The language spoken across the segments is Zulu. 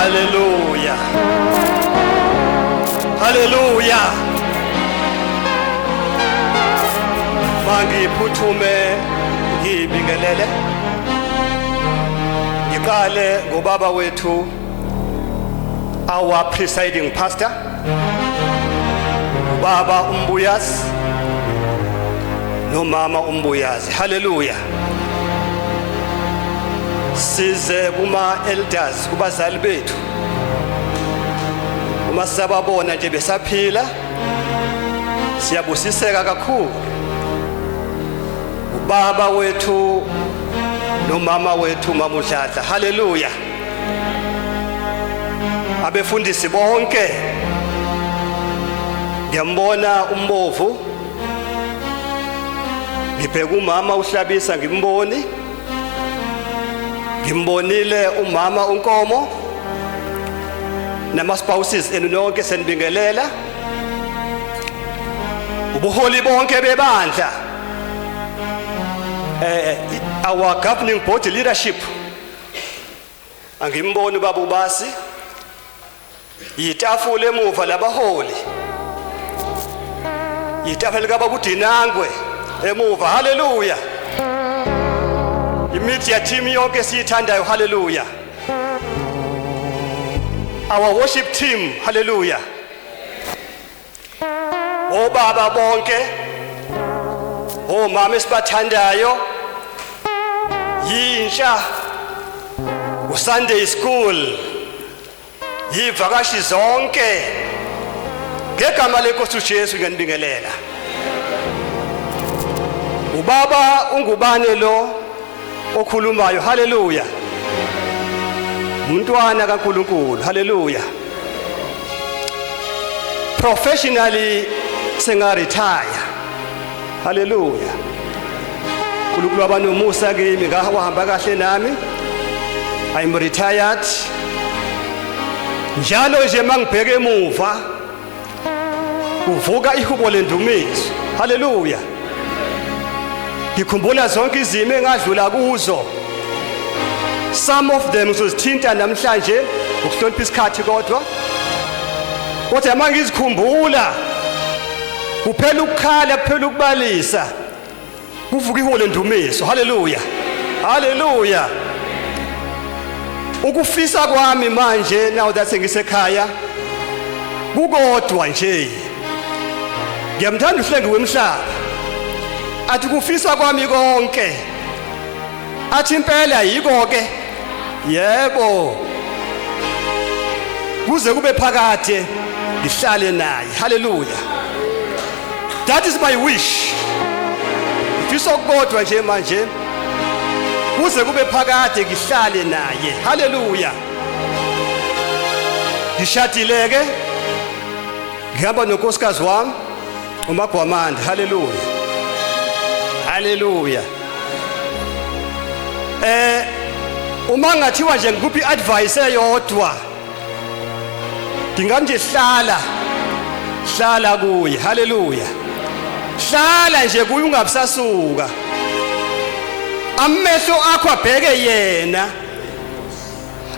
Hallelujah. Hallelujah. Mangiphuthume ngibingelele. Ngiqale ngobaba wethu, our presiding pastor, Baba Umbuyazi nomama Umbuyazi. Hallelujah. Size kuma elders, kubazali bethu. Uma sababona nje besaphila, siyabusiseka kakhulu. Ubaba wethu nomama wethu mamuhladla. Hallelujah. Abefundisi bonke, ngiyambona uMbovu, ngibheka umama uhlabisa ngimboni, ngimbonile umama uNkomo, nama spouses enu nonke senibingelela, ubuholi bonke bebandla, our governing board leadership, angimboni ubaba uBasi, yitafula emuva labaholi, yitafula likababa uDinangwe emuva. Hallelujah. Imedia team yonke siyithandayo. Hallelujah. Our worship team. Hallelujah. Obaba bonke, omama esibathandayo, yintsha, uSunday school, yivakashi zonke, ngegama leNkosi uJesu ngiyanibingelela. Ubaba ungubane lo okhulumayo. Hallelujah. Umntwana kaNkulunkulu. Hallelujah. Professionally sengaretire. Hallelujah. uNkulunkulu abanomusa kimi, ngahamba kahle nami. I'm retired. Njalo nje mangibheke emuva kuvuka ihubo lendumiso. Hallelujah. Ngikhumbula zonke izimo engadlula kuzo. Some of them ngizozithinta namhlanje ukuhlonipha isikhathi kodwa. Kodwa mangizikhumbula kuphela ukukhala, kuphela ukubalisa, kuvuka ihubo lendumiso. Hallelujah. Hallelujah. Ukufisa kwami manje now that sengisekhaya kukodwa nje. Ngiyamthanda uHlengi wemhlaba. Athi kufisa kwami konke. Athi impela yiko ke. Yebo. Kuze kube phakade ngihlale naye. Hallelujah. That is my wish. Ngifisa ukukodwa nje manje. Kuze kube phakade ngihlale naye. Hallelujah. Ngishadileke. Ngihamba nonkosikazi wami uMagwamanda. Hallelujah. Hallelujah. Uma ngathiwa nje ngikuphi advice eyodwa, nginganje hlala kuye. Hallelujah. Hlala nje kuye ungabusasuka. Amehlo akho abheke yena.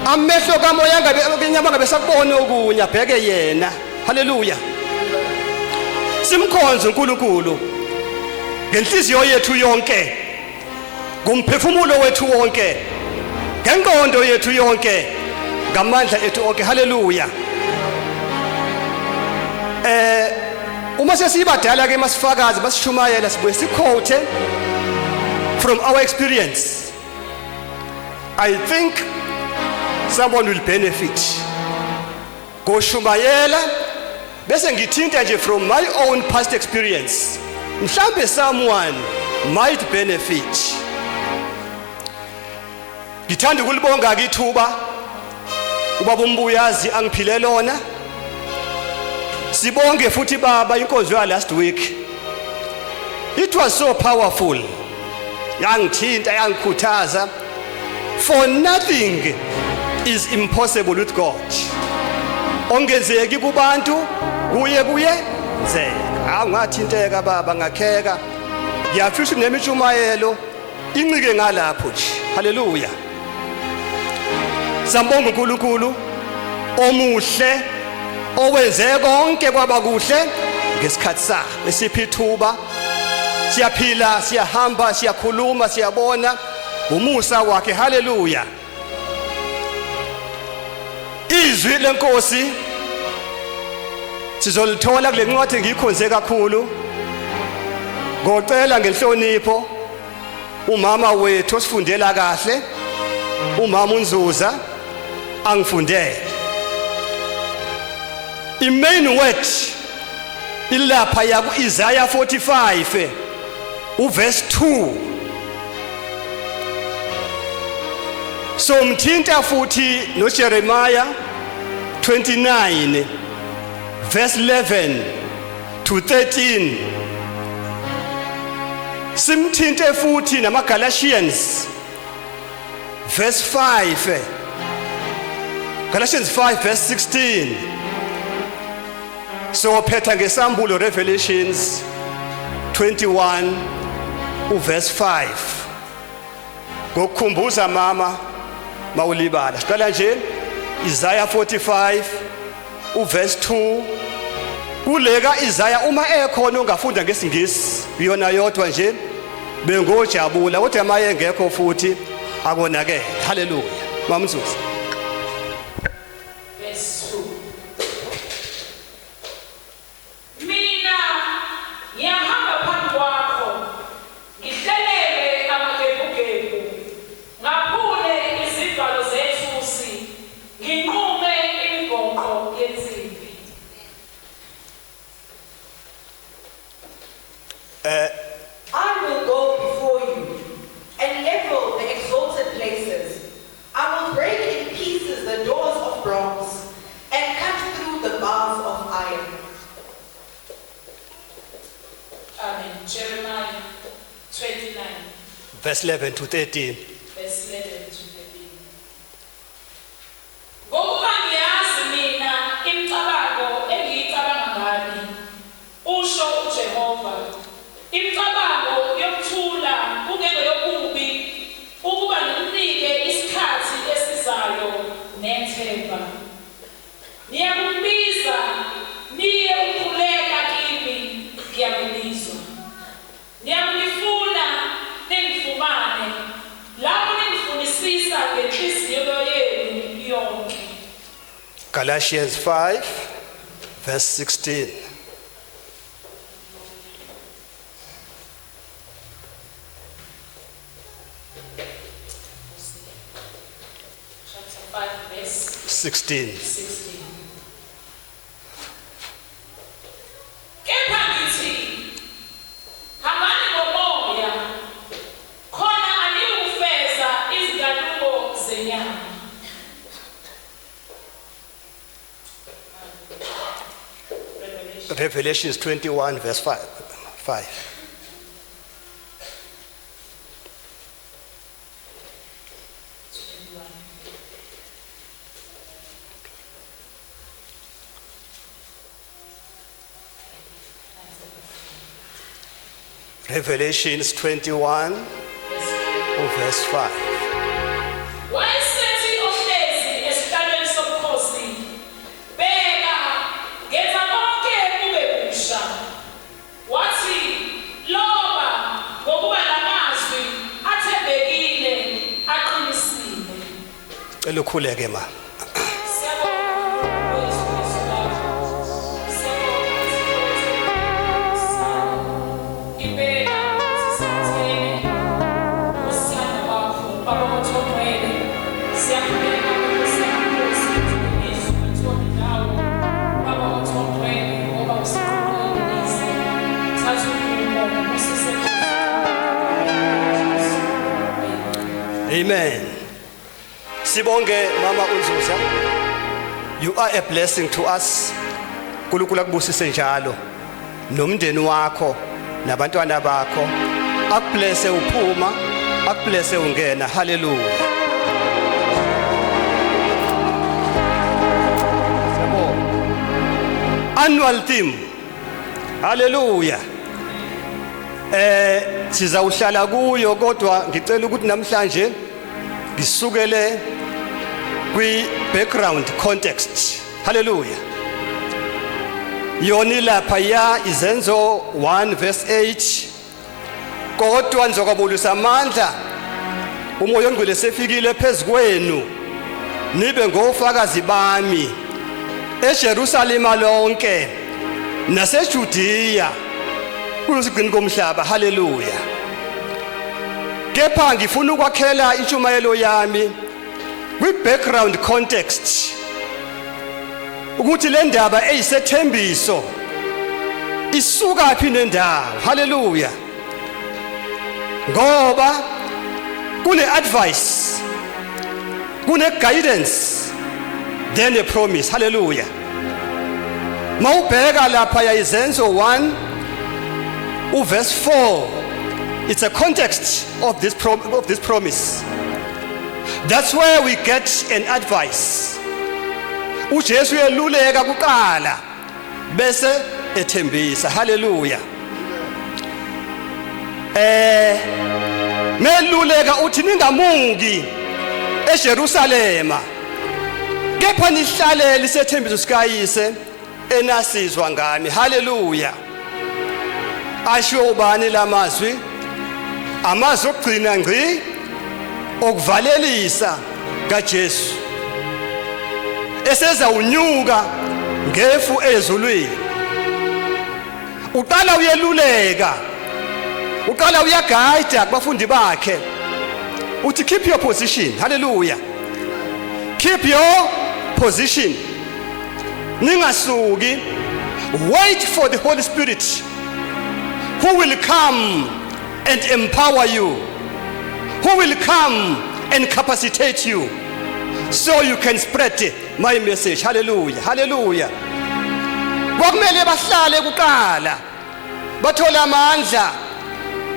Amehlo kamoya ngabenyama ngabe sakubona okunye abheke yena. Hallelujah. Simkhonze uNkulunkulu ngenhliziyo yethu yonke, ngomphefumulo wethu wonke, ngenqondo yethu yonke, ngamandla ethu onke. Hallelujah. Uma sesibadala ke masifakaze basishumayela sibuye siquote from our experience. I think someone will benefit. Go shumayela bese ngithinta nje from my own past experience. Mhlambe someone might benefit. Ngithanda ukulibonga kithuba ubaba uMbuyazi angiphile lona. Sibonge futhi baba inkonzo ya last week. It was so powerful. Yangithinta, yangikhuthaza. For nothing is impossible with God. Ongezeki kubantu kuye kuyenzeka. Angathinteka baba ngakheka. Ngiyafisa nemitshumayelo incike ngalapho nje. Hallelujah. Sambonga uNkulunkulu omuhle owenze konke kwaba kuhle ngesikhathi sakhe. Esiphi ithuba siyaphila, siyahamba, siyakhuluma, siyabona umusa wakhe. Haleluya. Izwi lenkosi sizolithola kule ncwadi engiyikhonze kakhulu. Ngocela ngenhlonipho umama wethu osifundela kahle, umama uNzuza angifundele. Imain word ilapha ya Isaiah 45 uverse 2. So mthinta futhi no Jeremiah 29 verse 11 to 13. Simthinte futhi nama Galatians verse 5. Galatians 5 verse 16. So phetha ngesambulo Revelations 21 uverse 5. Ngokukhumbuza mama mawulibala. Siqala nje Isaiah 45 uverse 2. Kuleka Isaiah uma ekhona ongafunda ngesingisi yona yodwa nje bengojabula, kodwa maye engekho futhi akonakele. Haleluya. Mama Mzuza. Verse 2. Mina ngiyahamba phambi kwakho ngihlelele amagebhugebhu ngaphule izivalo zethusi nginqume imigonqo yensimbi. I will go before you and level the exalted places. I will break in pieces the doors of bronze and cut through the bars of iron. Amen. Jeremiah 29 Verse 11 to 13. verse 11 to 13. Ngoba ngiyazi mina imicabango engiyicabanga ngani, usho uJehova. Imicabango yokuthula kungeke yokubi, ukuba nginike isikhathi esizayo nethemba. Niyakubiza niye ukukhuleka kimi, ngiyakubizwa. Niyakufuna ningifumane lapho ningifunisisa ngenhliziyo yenu yonke. Galatians 5 verse 16. Chapter 5 verse 16. 16. Kepha ngithi hambani ngomoya khona aniyukufeza izigaluko zenyama. Revelations 21 verse 5. Revelations 21 verse 5. Wayesethi ohlezi esihlalweni sobukhosi, bheka ngenza konke kube busha. Wathi loba ngokuba lamazwi athembekile aqinisile. Cela ukhuleke ma. Amen. Sibonge mama uNzuza. You are a blessing to us. uNkulunkulu akubusise njalo nomndeni wakho nabantwana bakho. Akublesse uphuma, akublesse ungena. Hallelujah. Annual theme. Hallelujah. Sizawuhlala kuyo kodwa ngicela ukuthi namhlanje ngisukele kwi background context. Hallelujah. Yoni lapha ya Izenzo 1 verse 8. Kodwa nizokabulisa amandla umoya ongcwele sefikile phezukwenu nibe ngofakazi bami eJerusalema lonke naseJudiya kusigcini komhlaba. Hallelujah. Kepha ngifuna ukwakhela intshumayelo yami kwi background context ukuthi le ndaba eyisethembiso isuka phi nendawo. Hallelujah. Ngoba kune advice, kune guidance, then a promise. Hallelujah. Mawubheka lapha ya Izenzo 1 verse 4, it's a context of this promise. That's where we get an advice. uJesu uyeluleka kuqala bese ethembisa. Hallelujah. Meluleka uthi ningamungi eJerusalema kepha nihlalele isethembiso sikayise enasizwa ngami. Hallelujah. Asho ubani lamazwi? Amazwi okugcina ngci okuvalelisa kaJesu eseza unyuka ngefu ezulwini. Uqala uyeluleka, uqala uyaguide kubafundi bakhe uthi keep your position. Hallelujah. Keep your position. Ningasuki. Wait for the Holy Spirit who will come and empower you, who will come and capacitate you so you can spread my message. Hallelujah. Hallelujah. Kwakumele bahlale kuqala bathola amandla,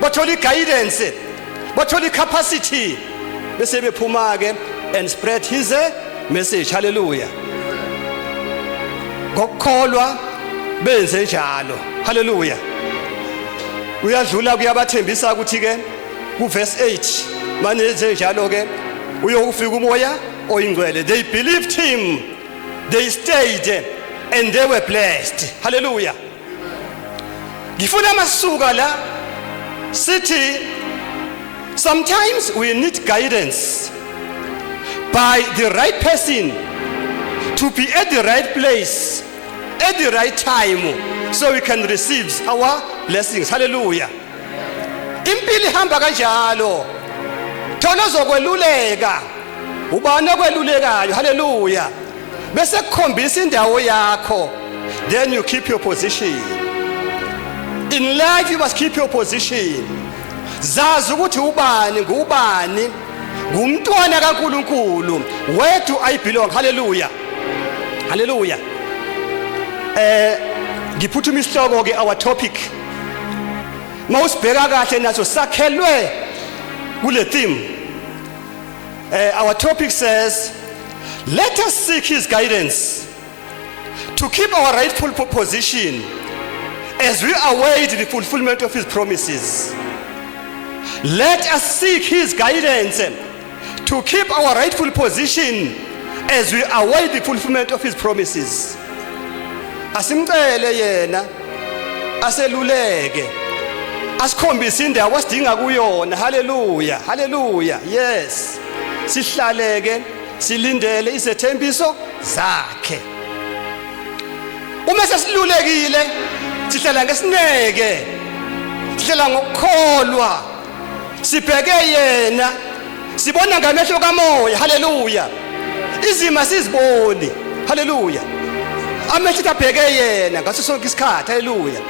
bathola guidance, bathola capacity bese bephuma ke and spread his message. Hallelujah. Ngokukholwa benze njalo. Hallelujah. Uyadlula kuyabathembisa ukuthi ke ku verse 8 maneze njalo ke uyofika umoya oyingcwele. They believed him, they stayed and they were blessed. Hallelujah. Ngifuna masuka la sithi sometimes we need guidance by the right person to be at the right place at the right time so we can receive our blessings. Hallelujah. Impilo ihamba kanjalo. Thona zokweluleka. Ubani okwelulekayo. Hallelujah. Bese kukhombisa indawo yakho. Then you keep your position. In life you must keep your position. Zazi ukuthi ubani ngubani. Ngumntwana kaNkulunkulu. Where do I belong? Hallelujah. Hallelujah. Ngiphuthuma isihloko ke our topic. Mawusibheka kahle naso sakhelwe kule theme. Our topic says, let us seek his guidance to keep our rightful position as we await the fulfillment of his promises. Let us seek his guidance to keep our rightful position as we await the fulfillment of his promises. Asimcele yena aseluleke asikhombise indawo asidinga kuyona. Hallelujah. Hallelujah. Yes. Sihlaleke silindele isethembiso zakhe. Uma sesilulekile sihlala ngesineke, sihlala ngokukholwa, sibheke yena, sibona ngamehlo kamoya. Hallelujah. Izima siziboni. Hallelujah. Amehlo abheke yena ngaso sonke isikhathi. Hallelujah.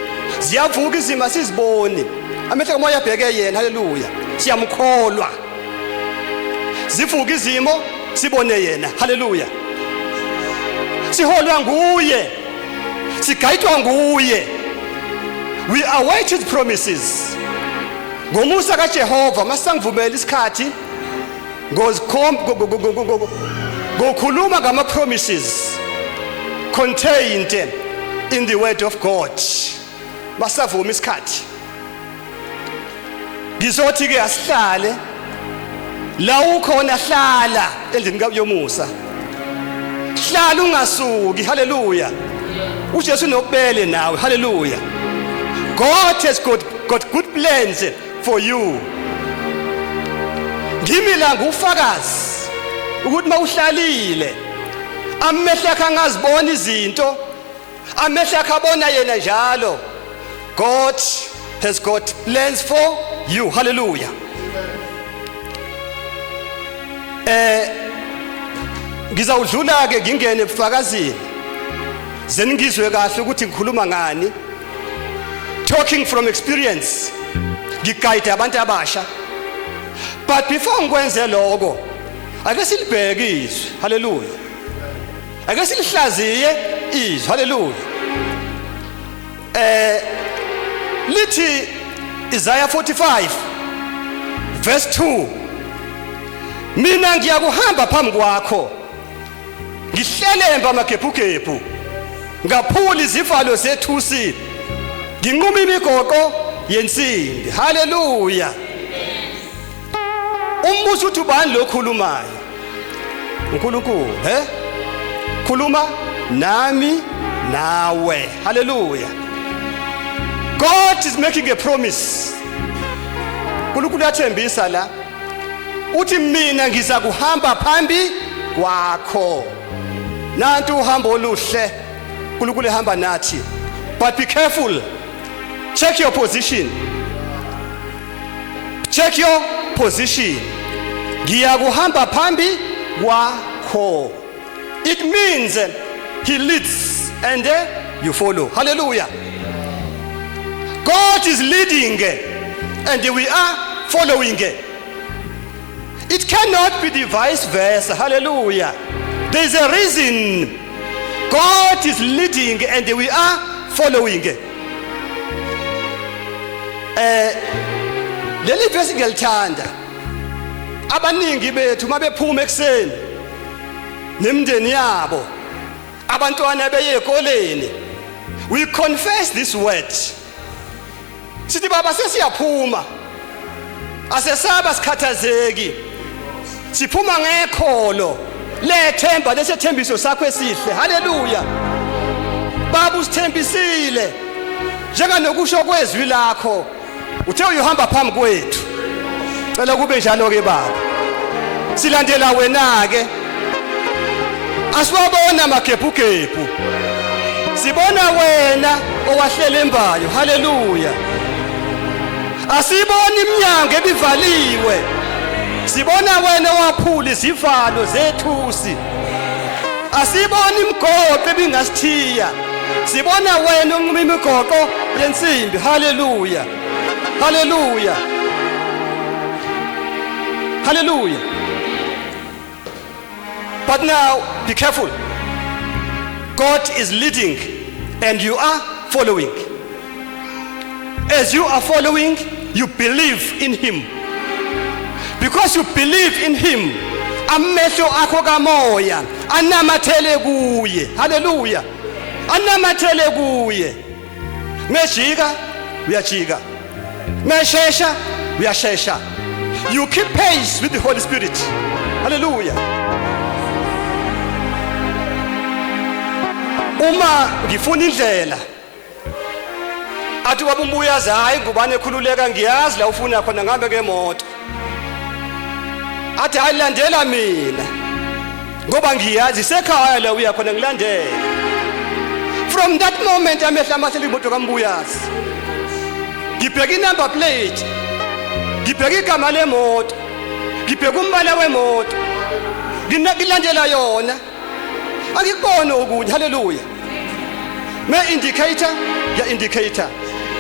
Ziyavuka izima siziboni. Amehlo kamoya abheke yena. Hallelujah. Siyamkholwa. Zivuka izimo sibone yena. Hallelujah. Siholwa nguye, sigayidwa nguye. We await his promises. Ngomusa kaJehova masangivumela isikhathi ngokhuluma ngama promises contained in the word of God. Masavuma isikhathi ngizothi ke asihlale la ukhona hlala endlini kaBuyomusa hlala ungasuki. Hallelujah. uJesu nobele nawe. Hallelujah. God has got good plans for you. Ngimila ngufakazi ukuthi mawuhlalile amehlo akhe angazibona izinto, amehlo akhe abona yena njalo. God has got plans for you. Hallelujah. Ngizawudlula ke ngingene ebufakazini zeningizwe kahle ukuthi ngikhuluma ngani. Talking from experience, ngiguide abantu abasha. But before ngikwenze lokho, ake silibheke izwi. Hallelujah. Ake silihlaziye izwi. Hallelujah. Lithi Isaiah 45 verse 2, mina ngiyakuhamba phambi kwakho ngihlelemba amagebhugebhu ngaphula izivalo zethusi nginquma imigoqo yensimbi. Hallelujah. Umbuzo uthi ubani lo khulumayo? uNkulunkulu. Khuluma nami nawe. Hallelujah. God is making a promise. uNkulunkulu uyathembisa la uthi mina ngiza kuhamba phambi kwakho. Nantu uhambo oluhle uNkulunkulu ehamba nathi. But be careful. Check your position. Check your position. Ngiyakuhamba phambi kwakho. It means he leads and you follow. Hallelujah. God is leading and we are following. It cannot be the vice versa. Hallelujah. There is a reason God is leading and we are following. Leli verse ngiyalithanda. Abaningi bethu mabephuma ekseni nemndeni yabo, abantwana beye ekoleni, we confess this word. Sithi baba sesiyaphuma, asesaba sikhathazeki, siphuma ngekholo lethemba lesethembiso sakho esihle. Hallelujah. Baba usithembisile njenganokusho kwezwi lakho, uthe uyahamba phambi kwethu. Cela kube njalo ke baba, silandela wena ke, asiwabona amagebhugebhu, sibona wena owahlela embayo. Hallelujah. Asiboni iminyango ebivaliwe, sibona wena owaphula izivalo zethusi. Asiboni imigoqo ebingasithiya, sibona wena onquma imigoqo yensimbi. Hallelujah. Hallelujah. Hallelujah. But now be careful. God is leading and you are following. As you are following, you believe in him. Because you believe in him, amehlo akho kamoya anamathele kuye. Hallelujah. Anamathele kuye. Mejika uyajika, meshesha uyashesha. You keep pace with the Holy Spirit. Hallelujah. Uma ngifuna indlela athi wabumbuyaza hayi ngubane ekhululeka ngiyazi la ufuna khona ngambe ngemoto, athi ayilandela mina ngoba ngiyazi sekhaya la uya khona ngilandela. From that moment amehla amahleli imoto kaMbuyazi, ngibheka inumber plate, ngibheka igama lemoto, ngibheka umbala wemoto, ngilandela yona, angikubona ukuthi. Hallelujah. Me indicator ya indicator,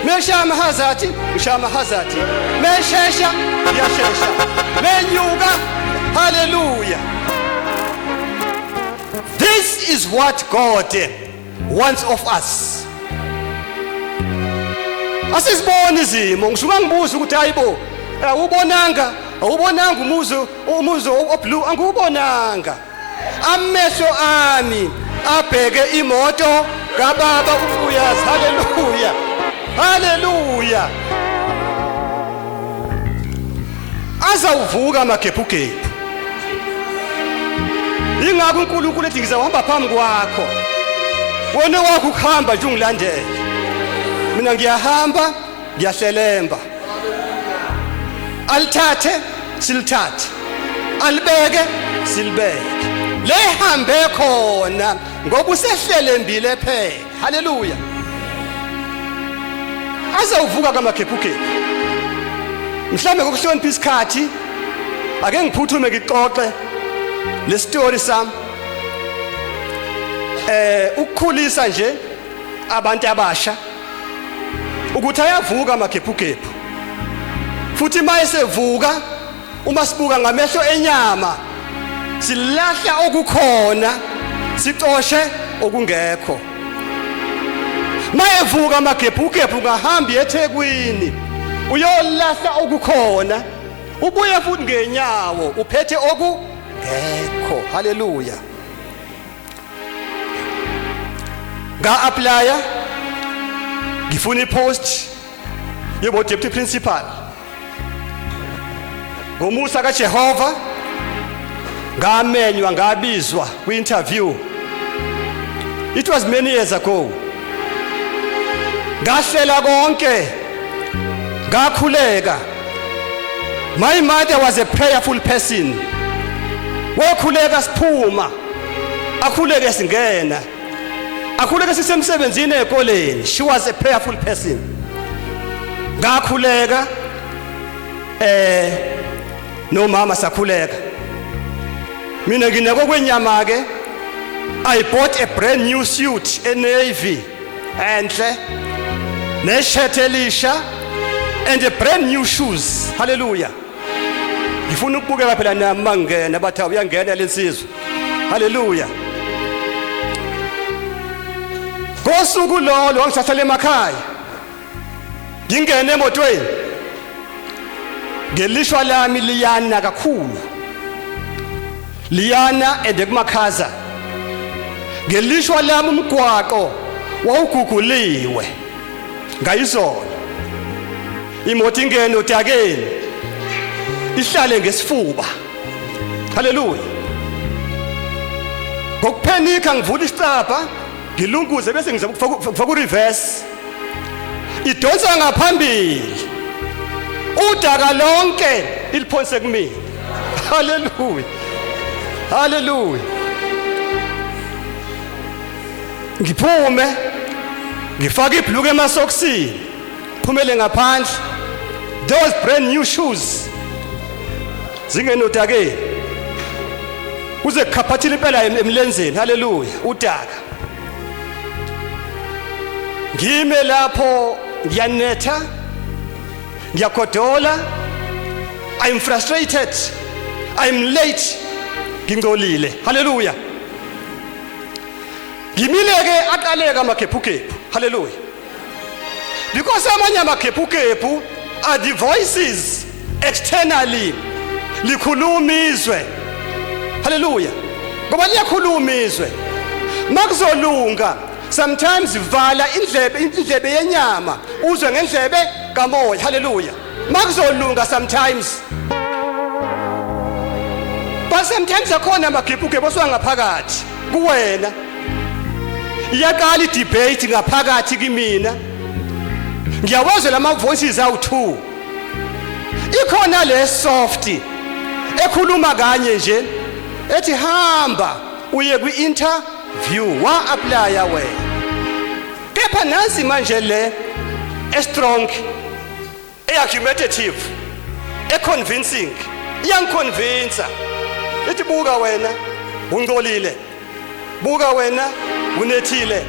me shama hazati shama hazati, me shesha ya shesha, me nyuga. Hallelujah. This is what God wants of us. Asizibona izimo, ngisuka ngibuza ukuthi hayibo ubonanga umuzo oblue, angubonanga. Amehlo ami abheke imoto kababa uMbuyazi. Hallelujah. Hallelujah. Azawuvuka amagebhugebhu, ingakho uNkulunkulu ethi ngizahamba phambi kwakho wena wakho ukuhamba nje ungilandele mina ngiyahamba ngiyahlelemba alithathe silithathe alibeke silibeke lehambe khona ngoba usehlelembile phela haleluya azawuvuka kamakhephukhephu mhlambe ngokuhlonipha isikhathi ake ngiphuthume ngixoxe le story sami ukukhulisa nje abantu abasha ukuthi ayavuka amakhephukhephu futhi mayesevuka uma sibuka ngamehlo enyama silahla okukhona sicoshe okungekho mayevuka amakhephukhephu ngahamba eThekwini uyolahla okukhona ubuye futhi ngenyawo uphethe okungekho haleluya nga-applya ngifuna ipost yebo deputy principal ngomusa kaJehova ngamenywa ngabizwa kwi-interview it was many years ago ngahlela konke ngakhuleka my mother was a prayerful person wakhuleka siphuma akhuleke singena akhuleke sisemsebenzini ekoleni she was a prayerful person ngakhuleka no mama sakhuleka mina nginako kwenyama ke I bought a brand new suit a navy enhle ne-shirt elisha and a brand new shoes hallelujah ngifuna ukubukela phela nami mangena bathi uyangena lensizwe hallelujah ngosuku lolo wangisathala emakhaya ngingene emotweni ngelishwa lami liyana kakhulu liyana endekumakhaza ngelishwa lami umgwaqo wawuguguliwe ngayizona imoto ingene otakeni ihlale ngesifuba haleluya ngokuphenika ngivula isicapha ngilunguze bese ngiza kufaka reverse idonsa ngaphambili udaka lonke iliphonse kumina haleluya haleluya ngiphume ngifaka ibhluku emasokisini phumele ngaphandle those brand new shoes zingenodakeni uze kukhaphathile impela emlenzeni haleluya udaka ngime lapho ngiyanetha ngiyakhodola I'm frustrated I'm late ngingcolile haleluya ngimileke aqaleka amakhephukhephu haleluya because amanye amakhephukhephu are the voices externally likhuluma izwe haleluya ngoba liyakhuluma izwe makuzolunga sometimes vala indlebe yenyama uzwe ngendlebe kamoya haleluya makuzolunga sometimes but sometimes akhona amakhephukhephu oswangaphakathi kuwena iyaqala idebate ngaphakathi kimina ngiyawazwe lama voices awu2 ikhona le soft ekhuluma kanye nje ethi hamba uye kwi-interview wa applya wena kepha nansi manje le strong argumentative convincing iyangiconvince ethi buka wena ungcolile buka wena unethile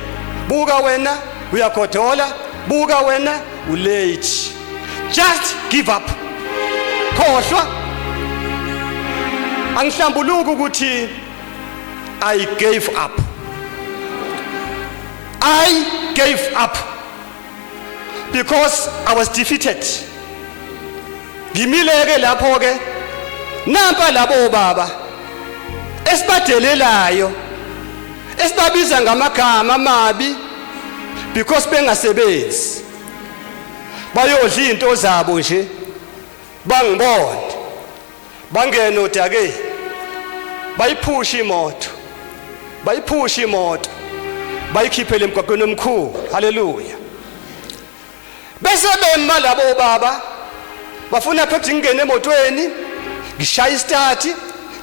buka wena uyakhodola buka wena ulate just give up khohlwa angihlambuluka ukuthi I gave up because I was defeated ngimileke lapho ke nampa labo baba esibadelelayo esibabiza ngamagama amabi because bengasebenzi bayodla into zabo nje bangibona bangena odake bayiphusha imoto bayikhiphele emgwaqweni omkhulu. Haleluya. Bese bema labo baba bafuna phela ngingene emotweni ngishaya istart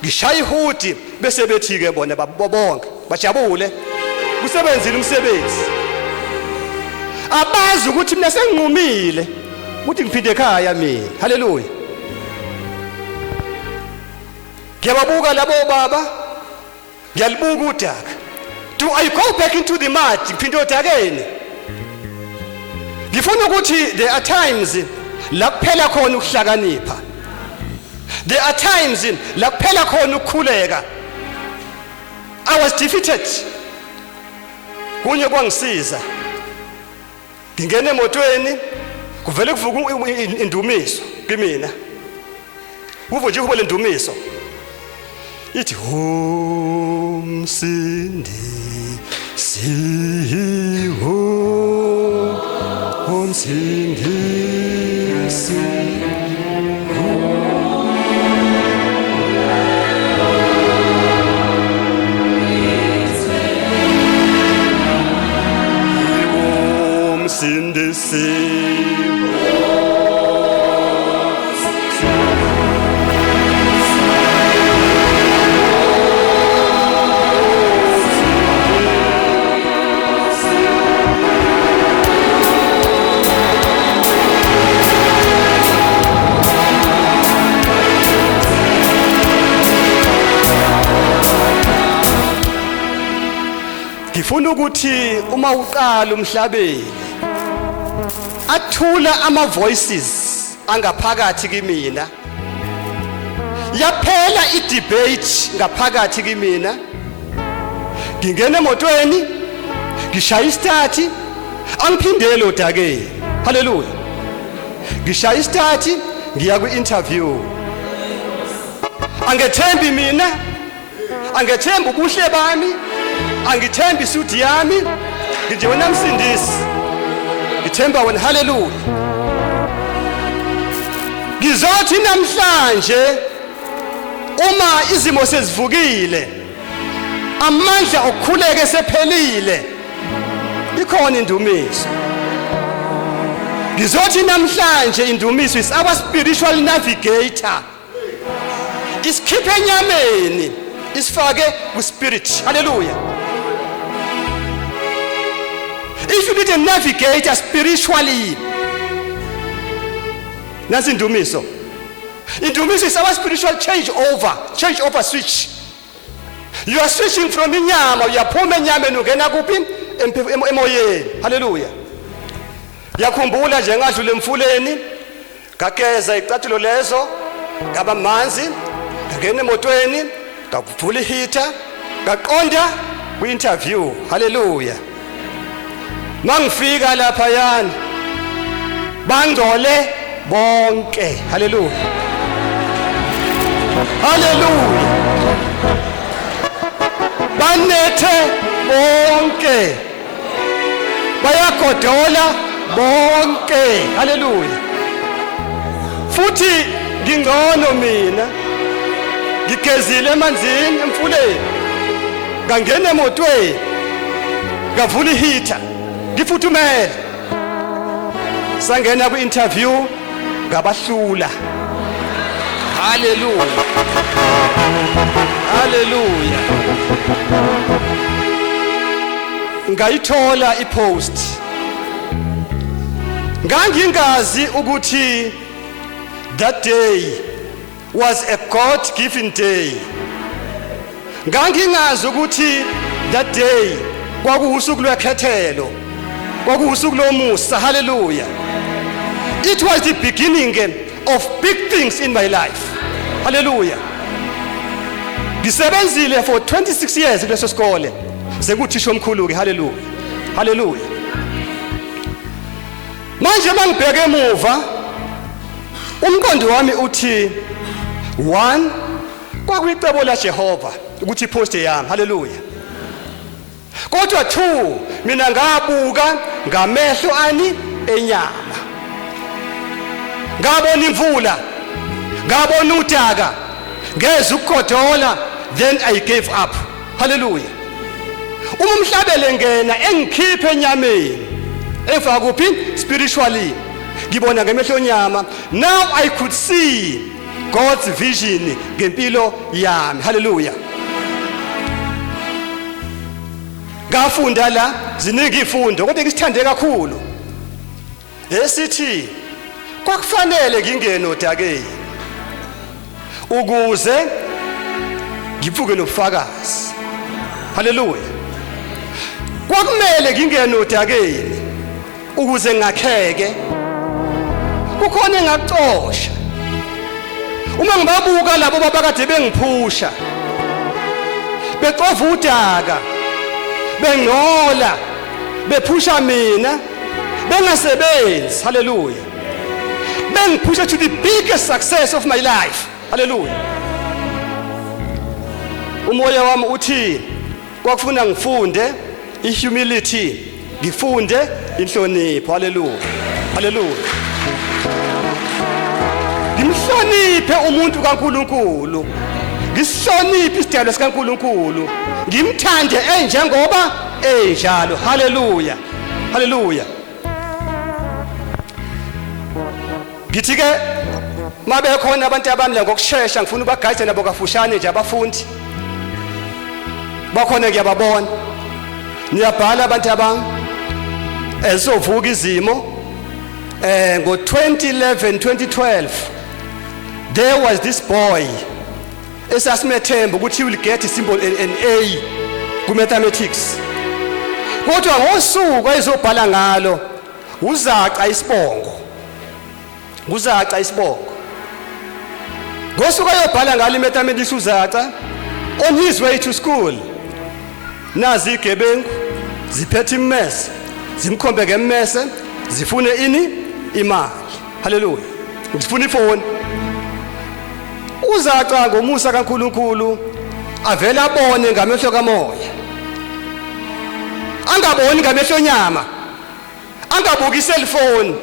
ngishaya ihudi bese bethi ke bona babonke bajabule kusebenzile umsebenzi. Abazi ukuthi mina senginqumile ukuthi ngiphinde ekhaya mina. Haleluya. Ngiyababuka labo baba ngiyalibuka udaka. Do I go back into the mud ngiphinde odakeni? Ngifuna ukuthi there are times la kuphela khona ukuhlakanipha. There are times la kuphela khona ukukhuleka. I was defeated. Kunye kwangisiza. Ngingena emotweni kuvele kuvuka indumiso kimina. Kuvo nje kube le ndumiso. Ithi umsindi siho umsindisi umsindisi ngifuna ukuthi uma uqala umhlabeni athula ama voices angaphakathi kimina yaphela idebate ngaphakathi kimina ngingena emotweni ngishaya istart angiphindele odakeni. Haleluya. Ngishaya istart ngiya ku-interview angethembi mina angethembi ubuhle bami angithembi isuthi yami nje wena msindisi ngithemba wena. Haleluya. Ngizothi namhlanje uma izimo sezivukile amandla okukhuleka esephelile ikhona indumiso. Ngizothi namhlanje indumiso is our spiritual navigator. Isikhiphe enyameni isifake ku spirit. Hallelujah. If you need a navigator spiritually, that's indumiso. Indumiso is our spiritual change over switch. You are switching from inyama, uyaphuma enyameni ungena kuphi emoyeni. Hallelujah. Yakhumbula nje ngadlula emfuleni ngageza icathulo lezo ngaba manzi ngena emotweni ngavula ihita ngaqonda ku-interview. Hallelujah. Mangifika lapha yana bangcole bonke. Hallelujah. Hallelujah. Banethe bonke bayagodola bonke. Hallelujah. Futhi ngingcono mina ngigezile emanzini emfuleni ngangena emotweni ngavula ihita ngifuthumele sangena ku-interview ngabahlula. Hallelujah. Hallelujah. Ngayithola ipost ngangingazi ukuthi that day was a God-given day. Ngangingazi ukuthi that day kwakuwusuku lwekhethelo kwakuwusuku lomusa. Hallelujah. It was the beginning of big things in my life. Hallelujah. Ngisebenzile for 26 years kuleso sikole sekuthisha omkhulu ke. Hallelujah. Hallelujah. Manje mangibheke emuva umqondo wami uthi 1 kwakuyicebo la Jehova ukuthi ipost yami. Hallelujah. Kodwa 2 mina ngabuka ngamehlo ani enyama ngabona imvula ngabona udaka ngeza ukugodola then I gave up. Hallelujah. Uma umhlabele ngena engikhiphe enyameni efaka kuphi spiritually ngibona ngemehlo nyama. Now I could see God's vision ngempilo yami. Hallelujah. Ngafunda la ziningi ifundo kodwa ngisithande kakhulu esithi kwakufanele ngingene odakeni ukuze ngiphuke nobufakazi. Hallelujah. Kwakumele ngingene odakeni ukuze ngakheke kukhona engacosha. Uma ngibabuka labo babakade bengiphusha becova udaka bengcola bephusha mina bengasebenzi. Hallelujah. Bengiphusha to the biggest success of my life. Hallelujah. Umoya wami uthi kwakufuna ngifunde ihumility, ngifunde inhlonipho. Hallelujah. Hallelujah. Ngimhloniphe umuntu kaNkulunkulu, ngihloniphe isidalwa sikaNkulunkulu, ngimthande enjengoba enjalo. Hallelujah. Hallelujah. Ngithi ke mabe khona abantu abami la ngokusheshsha ngifuna ubagayise nabo kafushane nje abafundi bakhona ngiyababona niyabhala abantu abami esovuka izimo ngo 2011 2012 there was this boy esasimethemba ukuthi he will get a symbol an A ku mathematics kodwa ngosuku ayizobhala ngalo uzaca isibongo ngosuku ayobhala ngalo imathematics uzaca on his way to school nazi igebengu ziphethe immese zimkhombe ngemmese zifune ini imali. Hallelujah. Ngifuna ifoni uzaca ngomusa kaNkulunkulu avela abone ngamehlo kamoya, angaboni ngamehlo nyama, angabuki cellphone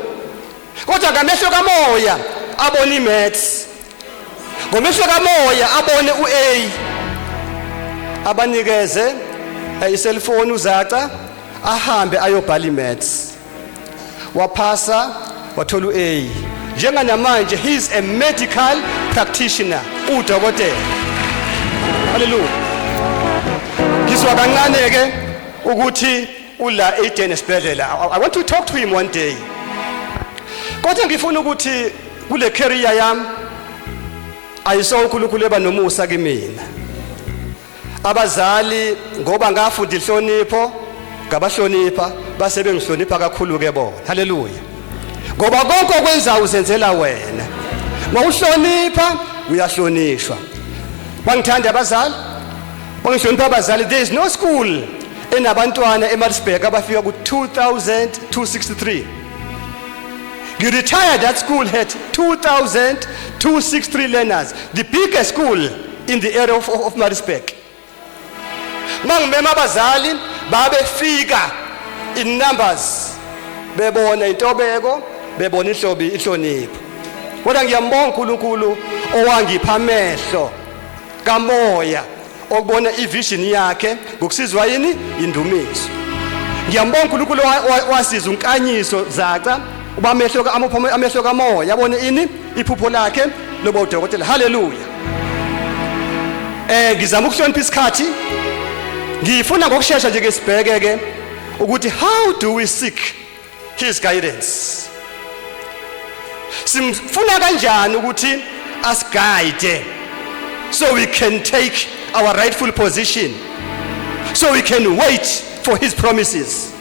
kodwa ngamehlo kamoya abone imaths, ngamehlo kamoya abone uA, abanikeze i-cellphone uzaca ahambe ayobhala imaths waphasa wathola uA. Njengamanje he is a medical practitioner, udokotela. Hallelujah. Ngizwa kancane ke ukuthi ula Eden esibhedlela. I want to talk to him one day. Kodwa ngifuna ukuthi kule career yami ayiso uNkulunkulu eba nomusa kimi. Abazali ngoba ngafunda inhlonipho ngabahlonipha base bengihlonipha kakhulu ke bona. Hallelujah. Ngoba konke okwenza uzenzela wena. Mawuhlonipha uyahlonishwa. Bangithanda abazali? Bangihlonipha abazali. There is no school enabantwana eMaritzburg abafika ku 2263. You retired, that school had 2,263 learners, the biggest school in the area of Maritzburg. Mangimema abazali babefika in numbers bebona intobeko bebona inhlonipho. Kodwa ngiyambonga uNkulunkulu owangipha amehlo kamoya okubona ivision yakhe ngokusizwa yini indumiso. Ngiyambonga uNkulunkulu wasiza unkanyiso zaca uba amehlo kamoya yabona ini iphupho lakhe loba udokotela. Hallelujah. Ngizama ukuhlonipha isikhathi ngifuna ngokusheshsha nje ke sibheke ke ukuthi how do we seek his guidance. Simfuna kanjani ukuthi asiguide so we can take our rightful position, so we can wait for his promises.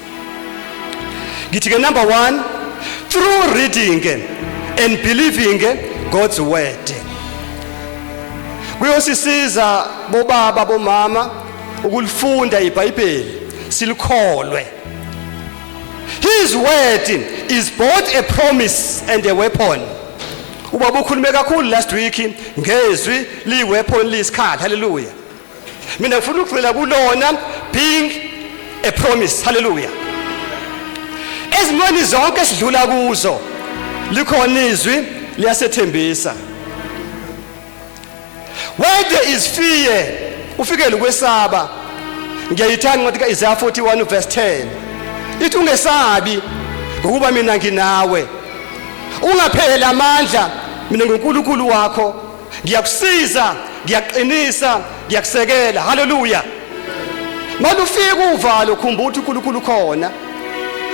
Ngithi ke number 1, through reading and believing God's word. Kuyosisiza bobaba bomama ukulifunda iBhayibheli silikholwe. His word is both a promise and a weapon. Ubaba ukhulume kakhulu last week ngezwi liweapon liyisikhathi. Hallelujah. Mina ngifuna ukugcina kulona being a promise. Hallelujah. Ezimweni zonke sidlula kuzo likhona izwi liyasethembisa. Where there is fear ufikele ukwesaba. Ngiyayithanda incwadi kaIsaiah 41 verse 10. Ithi ungesabi ngokuba mina nginawe. Ungapheli amandla, mina nguNkulunkulu wakho. Ngiyakusiza, ngiyaqinisa, ngiyakusekela. Hallelujah. Malufika uvalo khumbula ukuthi uNkulunkulu khona.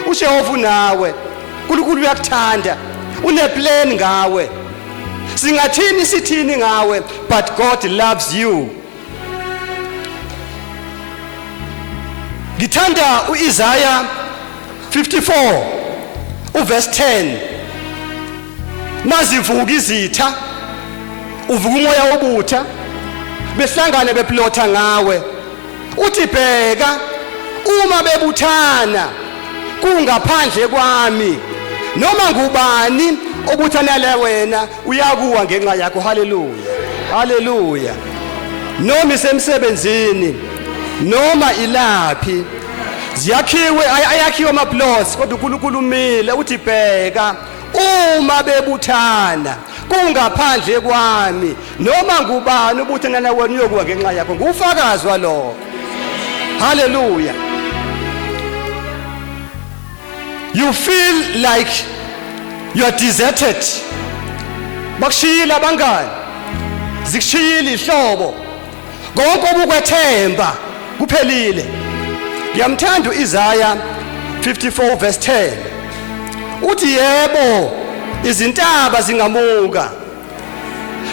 uJehova unawe. uNkulunkulu uyakuthanda. Uneplan ngawe. Singathini sithini ngawe, but God loves you. Ngithanda uIsaiah 54 uverse 10. Mazivuka izitha, uvuka umoya wobutha, behlangane beplotha ngawe. Uthi bheka uma bebuthana kungaphandle kwami, noma ngubani obuthanele wena uyakuwa ngenxa yakho. Hallelujah. Hallelujah. Noma isemsebenzini, noma ilaphi, ziyakhiwe ayakhiwe amaplots, kodwa uNkulunkulu umile uthi bheka uma bebuthana kungaphandle kwami, noma ngubani obuthanele wena uyokuwa ngenxa yakho. Ngufakazi walokho. Hallelujah. You feel like you are deserted. Bakushiyile abangani, zikushiyile ihlobo, konke obukwethemba kuphelile. Ngiyamthanda uIsaiah 54 verse 10. Uthi yebo izintaba zingamuka,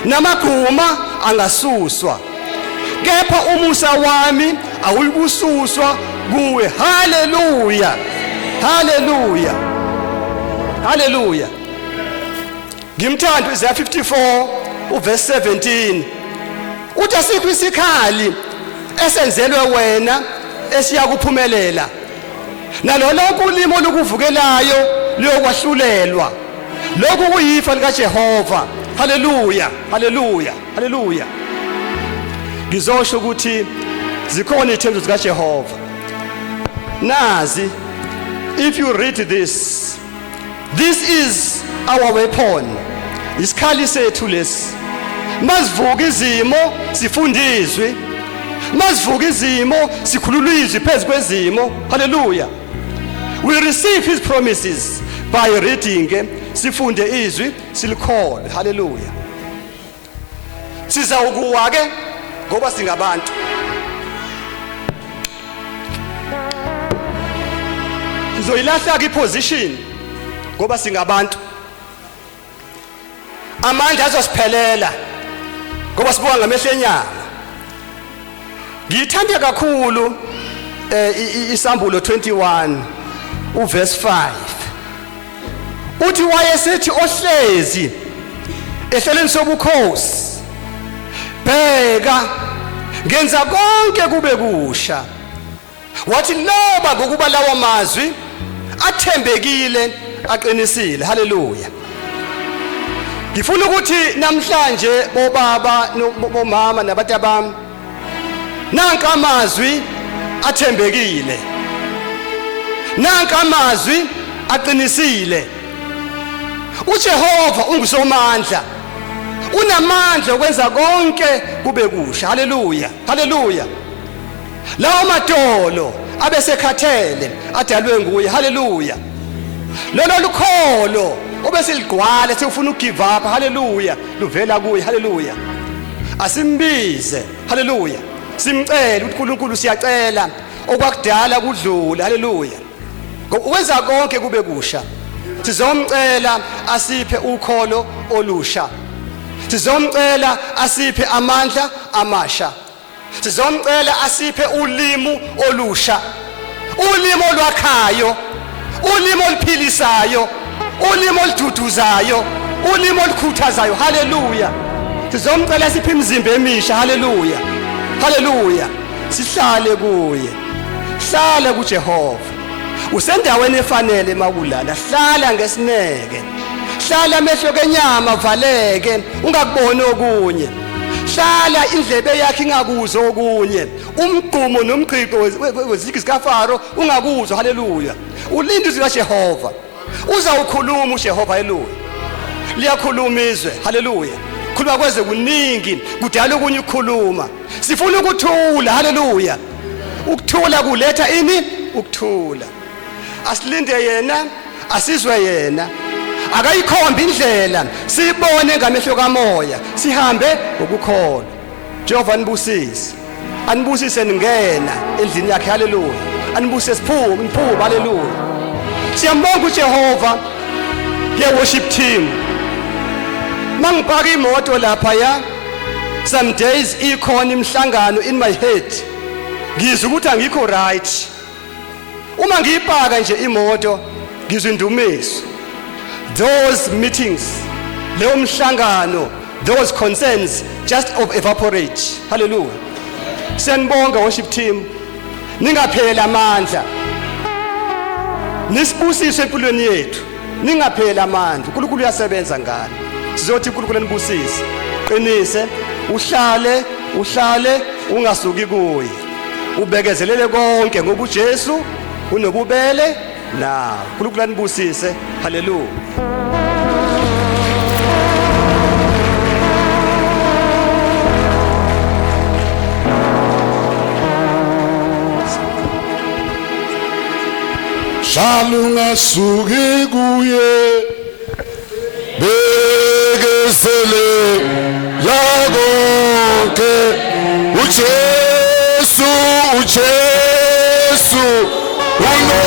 namaguma angasuswa, kepha umusa wami awuyikususwa kuwe. Hallelujah. Hallelujah. Hallelujah. Ngimthanda uIsaiah 54 uverse 17. Uthi asikho isikhali esenzelwe wena esiyakuphumelela, nalolonke ulimo olukuvukelayo liyokwahlulela. Lokhu kuyifa likaJehova. Hallelujah. Hallelujah. Hallelujah. Ngizosho ukuthi zikhona izithembiso zikaJehova. Nazi, if you read this, this is our weapon. Isikhali sethu lesi. Masivuka izimo sifundizwe, masivuka izimo sikhululwe izwi phezu kwezimo. Hallelujah. We receive his promises by reading, sifunde izwi silikhole. Hallelujah. Sizawukuwa ke ngoba singabantu. Sizoyilahla ke iposition ngoba singabantu. Amandla azosiphelela ngoba sibuka ngamehlo enyama. Ngithanda kakhulu isambulo 21 uverse 5. Uthi wayesethi ohlezi ehlelweni sobukhosi, bheka ngenza konke kube kusha. Wathi loba ngokuba lawo mazwi athembekile aqinisile. Hallelujah. Ngifuna ukuthi namhlanje bobaba bomama nabantu abami, nanka amazwi athembekile, nanka amazwi aqinisile. uJehova ungusomandla, unamandla okwenza konke kube kusha. Hallelujah. Hallelujah. Lawo madolo abesekhathele adalwe nguye. Hallelujah. Lolo lukholo obeseligqwala sefuna ugive up. Hallelujah. Luvela kuye. Hallelujah. Asimbize. Hallelujah. Simcela uNkulunkulu, siyacela okwakudala kudlula. Hallelujah. Ukwenza konke kube kusha. Sizomcela asiphe ukholo olusha. Sizomcela asiphe amandla amasha. Sizomcela asiphe ulimo olusha, ulimo olwakhayo, ulimo oluphilisayo, ulimo olududuzayo, ulimo olukhuthazayo. Hallelujah. Sizomcela asiphe imizimba emisha. Hallelujah. Hallelujah. Sihlale kuye, hlala kuJehova. Usendaweni efanele makulala, hlala ngesineke, hlala amehlo kenyama valeke, ungakuboni okunye. Hlala indlebe yakhe ingakuzwa okunye, umgqumo nomgqiqo wezigi zikaFaro ungakuzwa. Hallelujah. Ulinde izwi kaJehova, uzawukhuluma uJehova. Hallelujah. Liyakhuluma izwe. Hallelujah. Khuluma kweze kuningi, kudala okunye ukukhuluma. sifuna ukuthula. Haleluya. Ukuthula kuletha ini? Ukuthula. Asilinde yena, asizwe yena. Akayikhomba indlela, sibone ngamehlo kamoya, sihambe ngokukholwa. Jehova anibusise. Anibusise ningena endlini yakhe. Haleluya. Anibusise siphume, haleluya. Siyambonga uJehova ye worship team. Mangipaka imoto lapha ya, some days ikhona imhlangano in my head. Ngizwe ukuthi angikho right. Uma ngiyipaka nje imoto, ngizwe indumiso. Those meetings, leyo mhlangano, those concerns just evaporate. Hallelujah. Siyanibonga worship team. Ningaphela amandla. Nisibusise empilweni yethu. Ningaphela amandla. uNkulunkulu uyasebenza ngani. Sizothi uNkulunkulu anibusise. Qinise, uhlale ungasuki kuye. Ubekezelele konke ngoba uJesu unobubele nawe. uNkulunkulu anibusise. Hallelujah. Shalunga sugi kuye begesele yagonke uJesu unobube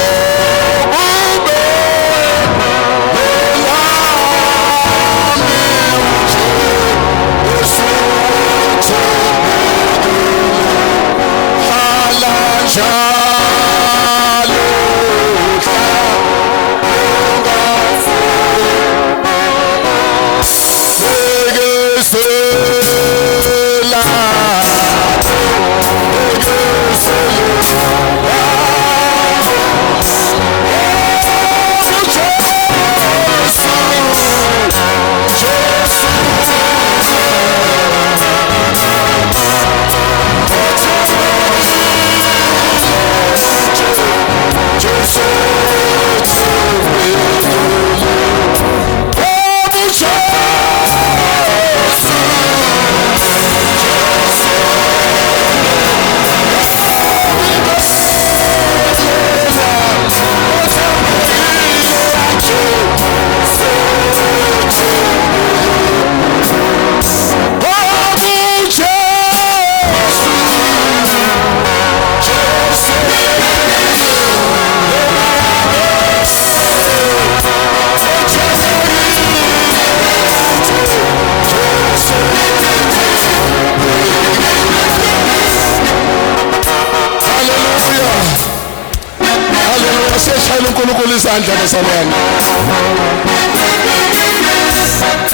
izandla basalwana.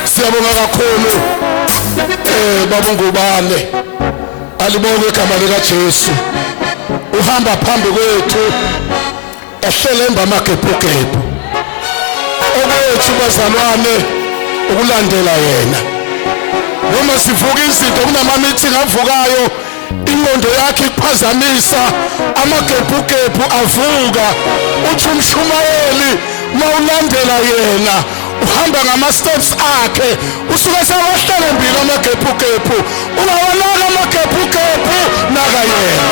Siyabonga kakhulu baba Ngubane. Alibonge igama lika Jesu. Uhamba phambi kwethu ehlelemba amagebhugebhu. Okwethu bazalwane ukulandela yena. Noma sivuka izinto kunama meeting avukayo inqondo yakhe iphazamisa amagebhugebhu avuka uthi umshumayeli mawulandela yena uhamba ngama steps akhe usuke sewahlelembile amagebhugebhu ungawalala amagebhugebhu naka yena.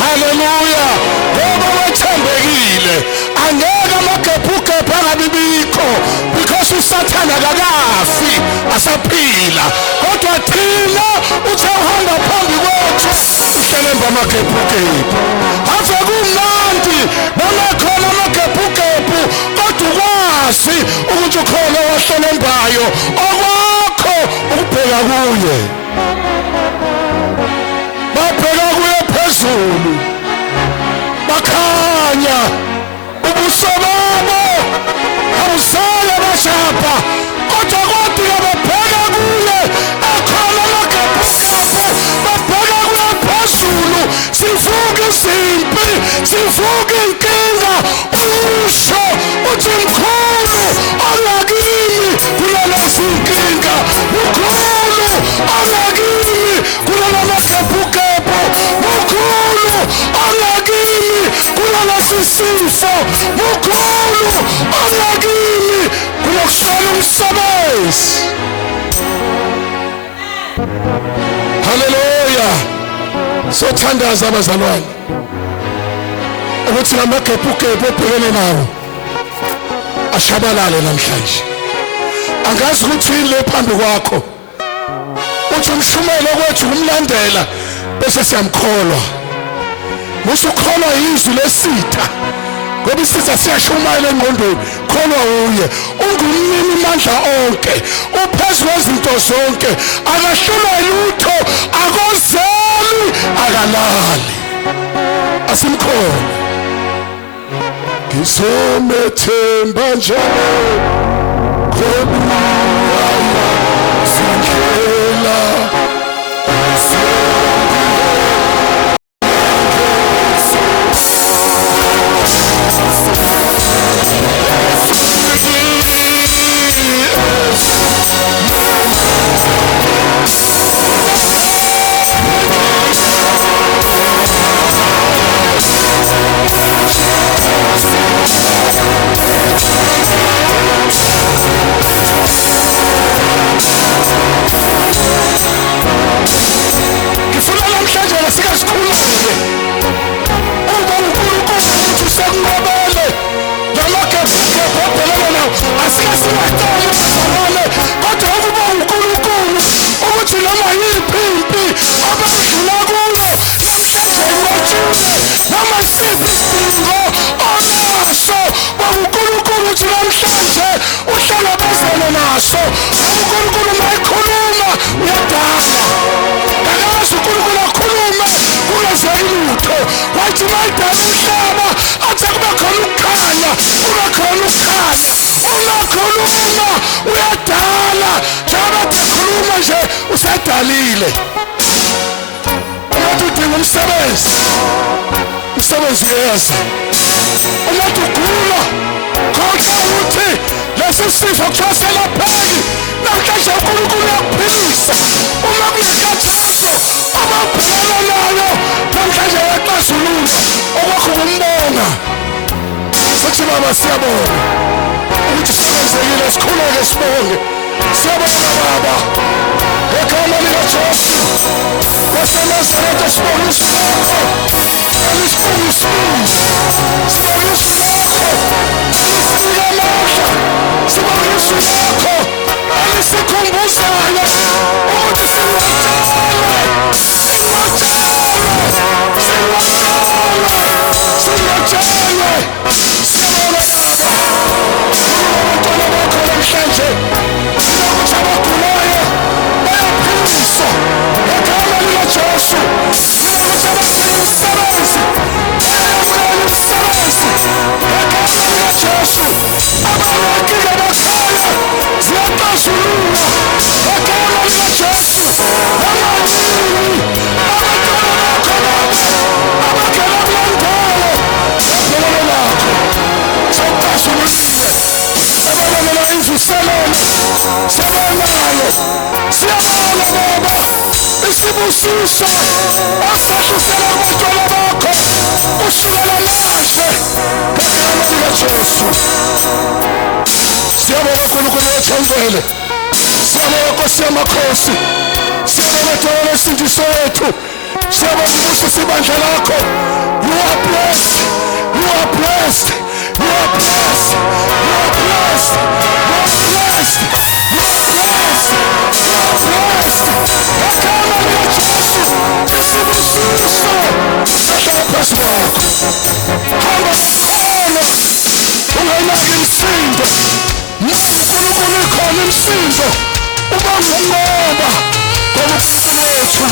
Haleluya. Ngoba wethembekile angeke amagebhugebhu angabibikho because usathana akakafi asaphila kodwa thina uthe uhamba phambi kwethu uhlelemba amagebhugebhu. Ave kumnandi noma khona amagebhugebhu kodwa ukwazi ukuthi ukhona owahlelembayo okwakho ukubheka kuye. Babheka kuye phezulu bakhanya ubuso babo awusale bashapha kodwa babheka kuye akhona amagebhugebhu babheka kuye phezulu. Sivuka izimpi sivuka inkinga usho uthi mkhulu angakini kulezi inkinga mkhulu angakini kulala magebhugebhu mkhulu angakini kulala sisifo mkhulu angakini kulokuswela umsebenzi. Haleluya. sothandaza abazalwane ukuthi lamagebhugebhu obhekene nawo ashabalale namhlanje. Angazi ukuthi yini le phambi kwakho, uthi umshumelo kwethu kumlandela bese siyamkholwa. Musukholwa izwi lesitha ngoba isitha siyashumayela engqondweni. Kholwa uye, ungumnini mandla onke, uphezu kwezinto zonke, akahlulwa lutho, akozeli, akalali. Asimkholwe. Ngizomethemba njalo ngoba sindlela ngifuna namhlanje sikasikhulule uma uNkulunkulu uthi sekunqobele lamagebhugebhu obhekene nawo asikasiwatole bazalwane, kodwa ukuba uNkulunkulu ukuthi noma yiphi impi abadlula kuyo namhlanje iwatshile, noma siphi isidingo onaso uNkulunkulu uthi namhlanje uhlangabezane naso. uNkulunkulu mayikhuluma uyadala, akazi uNkulunkulu akhulume kungenzeki lutho. Wathi mayidala umhlaba athi kube khona ukukhanya, kube khona ukukhanya. Ungakhuluma uyadala, njengoba ekhuluma nje usedalile. Umuntu udinga umsebenzi, umsebenzi uyeza. Umuntu ugula, kodwa uthi lesi sifo kuthiwa selapheki, namhlanje uNkulunkulu uyakuphilisa. Uma kunekathazo ababhekana nayo namhlanje uyaxazulula. Okwakho ukumbonga sithi Baba siyabonga ukuthi sikwenzekile, sikhuleke sibonge. Siyabonga Baba ngegama likaJesu waseNazaretha, sibonga isimo lakho elisibongisile, sibonga isimo lakho elisinika amandla, sibonga isimo lakho elisikhumbuzayo ukuthi singatshale. Siyabonga Baba abantwana bakho namhlanje ukuthi abagulayo bayaphiliswa ngegama likaJesu. Ukuthi abadinga umsebenzi bayamukela umsebenzi ngegama likaJesu. Abalenkinga emakhaya ziyaxazululwa ngegama likaJesu. Abaningi abantwana bakho abakela kulandelo ngegama lakho sokuxazululile. Siyabonga imvuselelo, siyabonga, siyabonga Baba isibusiso osahlusela abantwana bakho usukela manje ngegama likaJesu. Siyabonga uNkulunkulu wethu ongcwele, siyabonga Nkosi yamakhosi, siyabonga Dwala lesindiso wethu, siyabonga ubuso ibandla lakho. You are blessed, you are blessed, you are blessed, you are blessed, you are blessed, you are blessed, you are blessed. Ngegama likaJesu isibusiso sahlala phezu kwakho. Hamba khona ungenaki imisindo, uNkulunkulu ikhona imisindo, uba ngunqoba ngoba uNkulunkulu wethu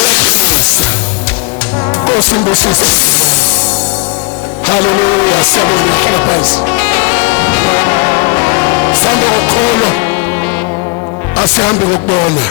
uyaphilisa. Nkosi mbusise. Hallelujah. Siyabonga hlala phansi. Samba ngokholwa, asihambe ngokubona.